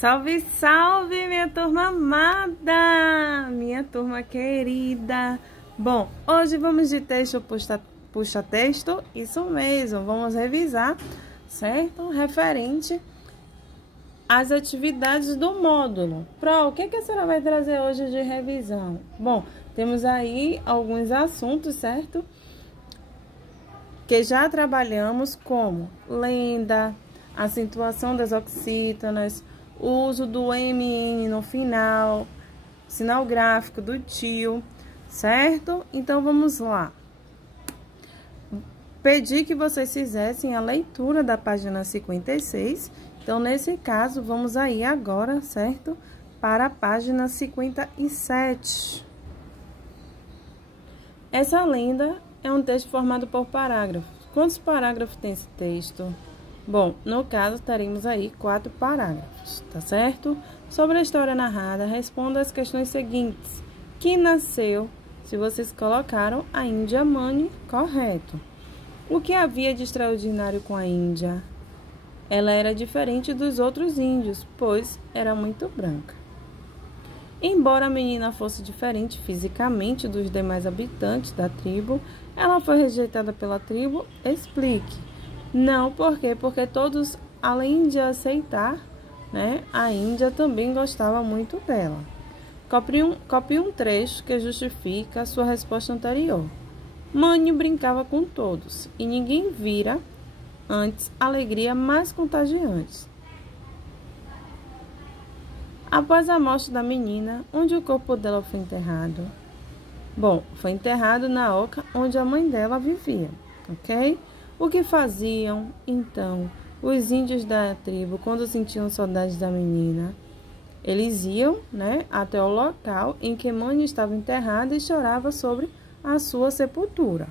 Salve, salve, minha turma amada, minha turma querida. Bom, hoje vamos de texto puxa-texto, isso mesmo, vamos revisar, certo? Referente às atividades do módulo. O que a senhora vai trazer hoje de revisão? Bom, temos aí alguns assuntos, certo? Que já trabalhamos, como lenda, acentuação das oxítonas, o uso do MN no final, sinal gráfico do tio, certo? Então, vamos lá. Pedi que vocês fizessem a leitura da página 56. Então, nesse caso, vamos aí agora, certo? Para a página 57. Essa lenda é um texto formado por parágrafos. Quantos parágrafos tem esse texto? Bom, no caso, teremos aí 4 parágrafos, tá certo? Sobre a história narrada, responda as questões seguintes. Que nasceu, se vocês colocaram a Índia Mani, correto. O que havia de extraordinário com a Índia? Ela era diferente dos outros índios, pois era muito branca. Embora a menina fosse diferente fisicamente dos demais habitantes da tribo, ela foi rejeitada pela tribo? Explique. Não, por quê? Porque todos, além de aceitar, né, a Índia também gostava muito dela. Copie um trecho que justifica a sua resposta anterior. Mani brincava com todos, e ninguém vira antes alegria mais contagiante. Após a morte da menina, onde o corpo dela foi enterrado? Bom, foi enterrado na oca onde a mãe dela vivia, ok? O que faziam, então, os índios da tribo quando sentiam saudades da menina? Eles iam, né, até o local em que Mani estava enterrada e chorava sobre a sua sepultura.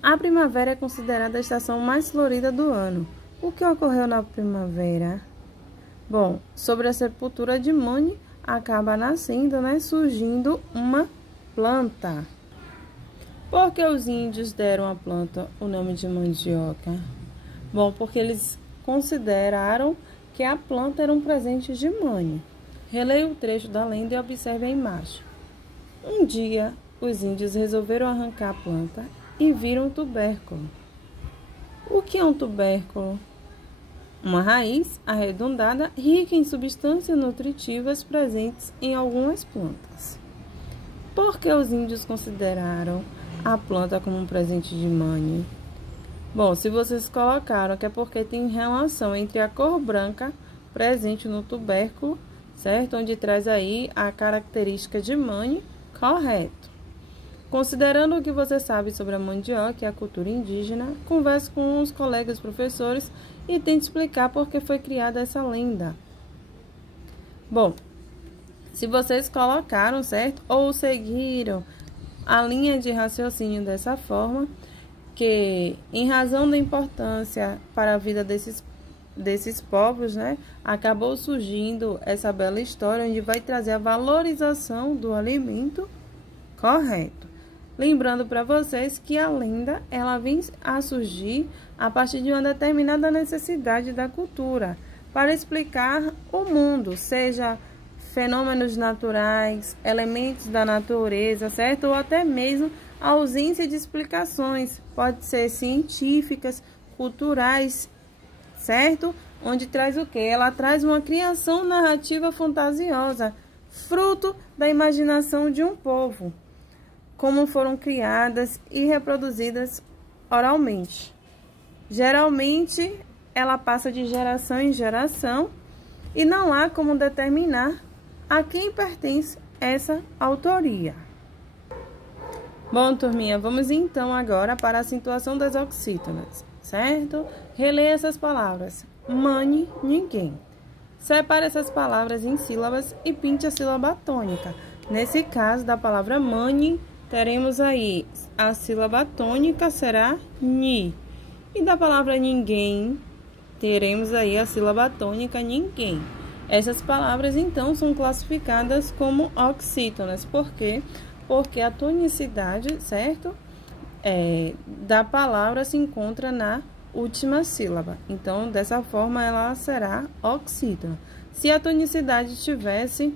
A primavera é considerada a estação mais florida do ano. O que ocorreu na primavera? Bom, sobre a sepultura de Mani, acaba nascendo, né, surgindo uma planta. Por que os índios deram à planta o nome de mandioca? Bom, porque eles consideraram que a planta era um presente de Mani. Releia o trecho da lenda e observe a imagem. Um dia, os índios resolveram arrancar a planta e viram um tubérculo. O que é um tubérculo? Uma raiz arredondada, rica em substâncias nutritivas presentes em algumas plantas. Por que os índios consideraram a planta como um presente de Mani? Bom, se vocês colocaram que é porque tem relação entre a cor branca presente no tubérculo, certo? Onde traz aí a característica de Mani, correto. Considerando o que você sabe sobre a mandioca e a cultura indígena, converse com os colegas professores e tente explicar por que foi criada essa lenda. Bom, se vocês colocaram, certo? Ou seguiram a linha de raciocínio dessa forma, que em razão da importância para a vida desses povos, né, acabou surgindo essa bela história onde vai trazer a valorização do alimento, correto. Lembrando para vocês que a lenda ela vem a surgir a partir de uma determinada necessidade da cultura para explicar o mundo, seja fenômenos naturais, elementos da natureza, certo? Ou até mesmo a ausência de explicações, pode ser científicas, culturais, certo? Onde traz o quê? Ela traz uma criação narrativa fantasiosa, fruto da imaginação de um povo, como foram criadas e reproduzidas oralmente. Geralmente, ela passa de geração em geração e não há como determinar a quem pertence essa autoria. Bom, turminha, vamos então agora para a acentuação das oxítonas, certo? Releia essas palavras. Mani, ninguém. Separe essas palavras em sílabas e pinte a sílaba tônica. Nesse caso, da palavra mani, teremos aí a sílaba tônica será ni. E da palavra ninguém, teremos aí a sílaba tônica ninguém. Essas palavras, então, são classificadas como oxítonas. Por quê? Porque a tonicidade, certo? Da palavra se encontra na última sílaba. Então, dessa forma, ela será oxítona. Se a tonicidade estivesse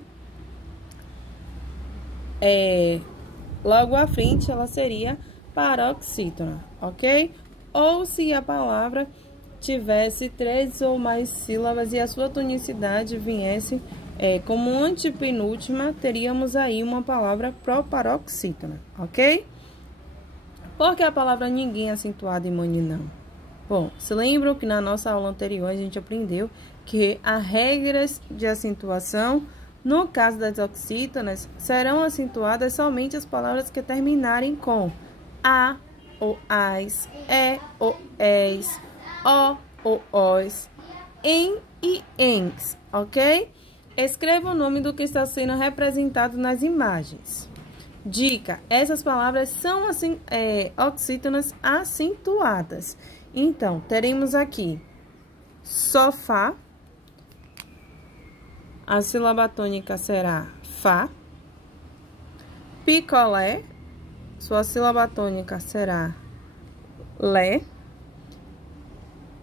logo à frente, ela seria paroxítona, ok? Ou se a palavra tivesse 3 ou mais sílabas e a sua tonicidade viesse como antepenúltima, teríamos aí uma palavra proparoxítona, ok? Por que a palavra ninguém acentuada em mãe não? Bom, se lembram que na nossa aula anterior a gente aprendeu que as regras de acentuação, no caso das oxítonas, serão acentuadas somente as palavras que terminarem com a ou as, ou és, o ou os, em e ens, ok? Escreva o nome do que está sendo representado nas imagens. Dica: essas palavras são oxítonas acentuadas. Então, teremos aqui sofá, a sílaba tônica será fá. Picolé, sua sílaba tônica será lé.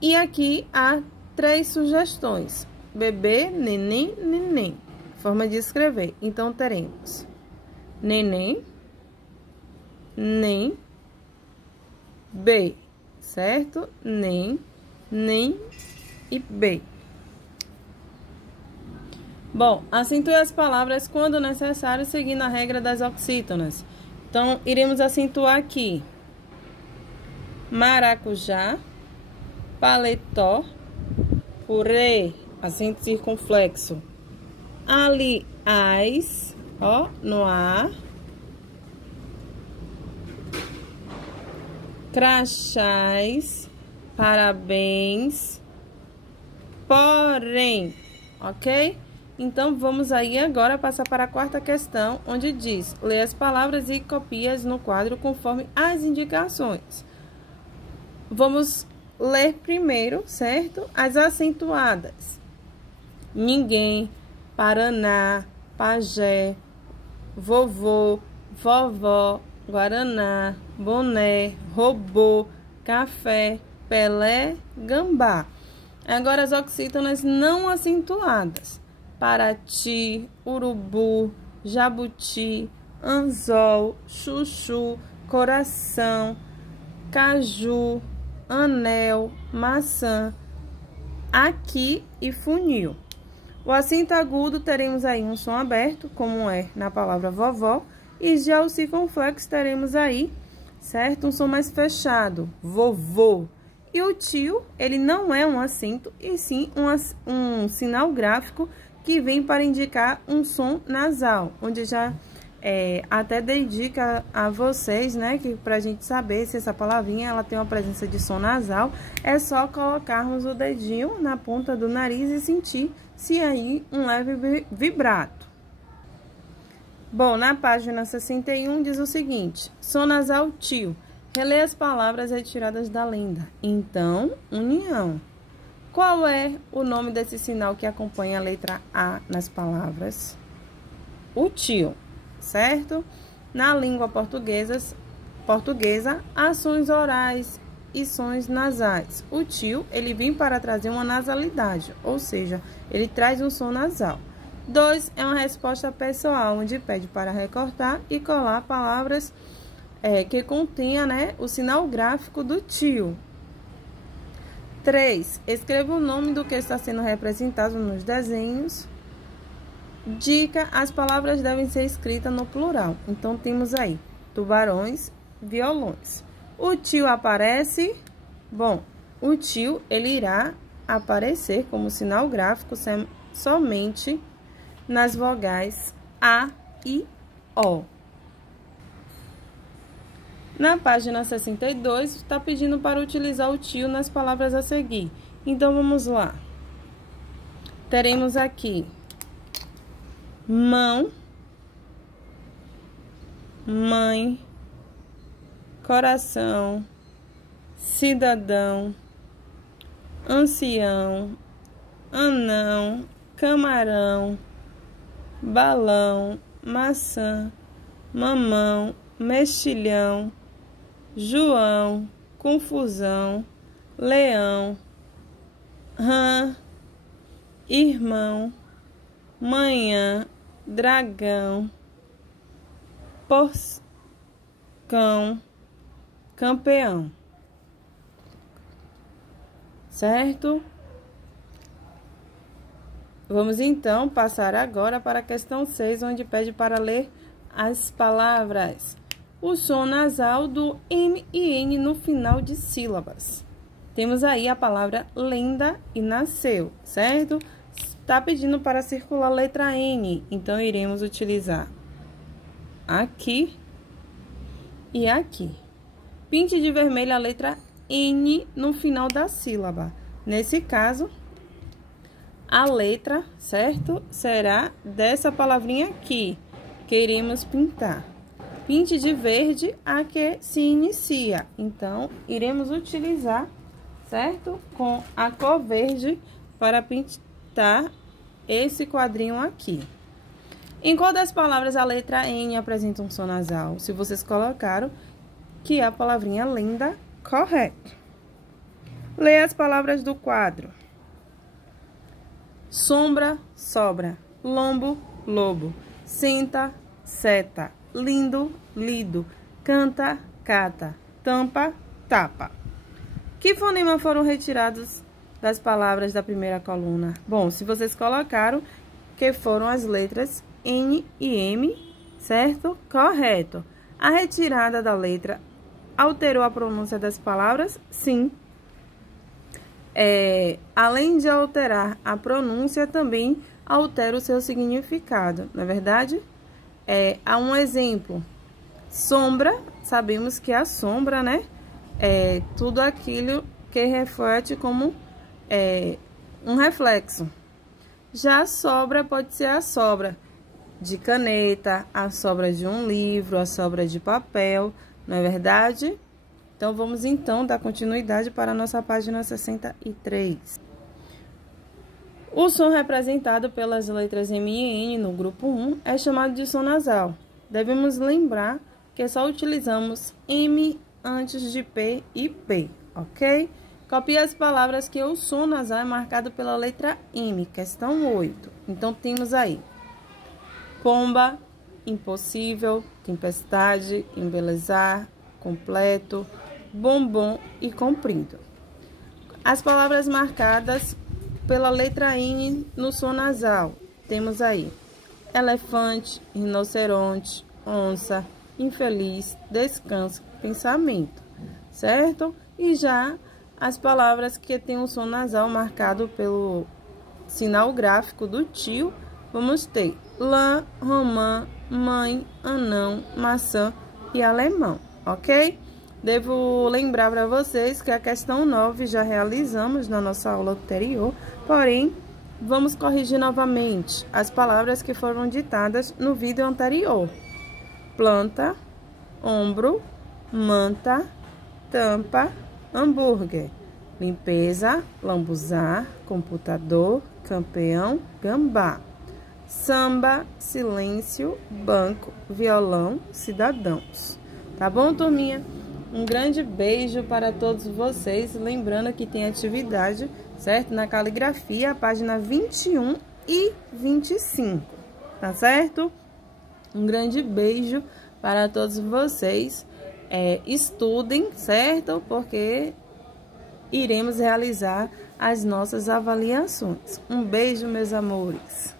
E aqui há 3 sugestões: bebê, neném, neném. Forma de escrever. Então, teremos neném, nem, b, certo? Nem e b. Bom, acentue as palavras quando necessário, seguindo a regra das oxítonas. Então, iremos acentuar aqui maracujá, paletó, purê, acento circunflexo, aliás, ó, no ar, crachás, parabéns, porém, ok? Então, vamos aí agora passar para a quarta questão, onde diz: lê as palavras e copie-as no quadro conforme as indicações. Vamos ler primeiro, certo? As acentuadas: ninguém, Paraná, pajé, vovô, vovó, guaraná, boné, robô, café, Pelé, gambá. Agora as oxítonas não acentuadas: Paraty, urubu, jabuti, anzol, chuchu, coração, caju, anel, maçã, aqui e funil. O acento agudo teremos aí um som aberto, como é na palavra vovó, e já o circunflexo teremos aí, certo? Um som mais fechado, vovô. E o tio, ele não é um acento, e sim um sinal gráfico que vem para indicar um som nasal, onde já até dei dica a vocês, né, que pra gente saber se essa palavrinha ela tem uma presença de som nasal, é só colocarmos o dedinho na ponta do nariz e sentir se aí um leve vibrato. Bom, na página 61 diz o seguinte: som nasal tio. Relê as palavras retiradas da lenda. Então, união. Qual é o nome desse sinal que acompanha a letra A nas palavras? O tio, certo? Na língua portuguesa, há sons orais e sons nasais. O tio, ele vem para trazer uma nasalidade, ou seja, ele traz um som nasal. 2 é uma resposta pessoal, onde pede para recortar e colar palavras que contenha, né, o sinal gráfico do tio. 3. Escreva o nome do que está sendo representado nos desenhos. Dica: as palavras devem ser escritas no plural. Então, temos aí tubarões, violões. O tio aparece. Bom, o tio, ele irá aparecer como sinal gráfico somente nas vogais A e O. Na página 62, está pedindo para utilizar o tio nas palavras a seguir. Então, vamos lá. Teremos aqui mão, mãe, coração, cidadão, ancião, anão, camarão, balão, maçã, mamão, mexilhão, João, confusão, leão, rã, irmão, manhã, dragão, porcão, campeão. Certo? Vamos então passar agora para a questão 6, onde pede para ler as palavras. O som nasal do M e N no final de sílabas. Temos aí a palavra lenda e nasceu, certo? Está pedindo para circular a letra N, então iremos utilizar aqui e aqui. Pinte de vermelho a letra N no final da sílaba. Nesse caso, a letra, certo? Será dessa palavrinha aqui que iremos pintar. Pinte de verde a que se inicia. Então, iremos utilizar, certo? Com a cor verde para pintar esse quadrinho aqui. Em qual das palavras a letra N apresenta um som nasal? Se vocês colocaram que é a palavrinha lenda, correto. Leia as palavras do quadro. Sombra, sobra. Lombo, lobo. Senta, seta. Lindo, lido. Canta, cata. Tampa, tapa. Que fonema foram retirados das palavras da primeira coluna? Bom, se vocês colocaram que foram as letras N e M, certo? Correto. A retirada da letra alterou a pronúncia das palavras? Sim. Além de alterar a pronúncia, também altera o seu significado, não é verdade? Há um exemplo. Sombra, sabemos que a sombra, né? É tudo aquilo que reflete como um reflexo. Já a sobra pode ser a sobra de caneta, a sobra de um livro, a sobra de papel, não é verdade? Então, vamos então dar continuidade para a nossa página 63. O som representado pelas letras M e N no grupo 1 é chamado de som nasal. Devemos lembrar que só utilizamos M antes de P e P, ok? Copie as palavras que o som nasal é marcado pela letra M, questão 8. Então, temos aí pomba, impossível, tempestade, embelezar, completo, bombom e comprido. As palavras marcadas pela letra N no som nasal. Temos aí elefante, rinoceronte, onça, infeliz, descanso, pensamento, certo? E já as palavras que têm o som nasal marcado pelo sinal gráfico do tio, vamos ter lã, romã, mãe, anão, maçã e alemão, ok? Devo lembrar para vocês que a questão 9 já realizamos na nossa aula anterior, porém, vamos corrigir novamente as palavras que foram ditadas no vídeo anterior. Planta, ombro, manta, tampa, hambúrguer. Limpeza, lambuzar, computador, campeão, gambá. Samba, silêncio, banco, violão, cidadãos. Tá bom, turminha? Um grande beijo para todos vocês. Lembrando que tem atividade, certo? Na caligrafia, página 21 e 25. Tá certo? Um grande beijo para todos vocês. Estudem, certo? Porque iremos realizar as nossas avaliações. Um beijo, meus amores.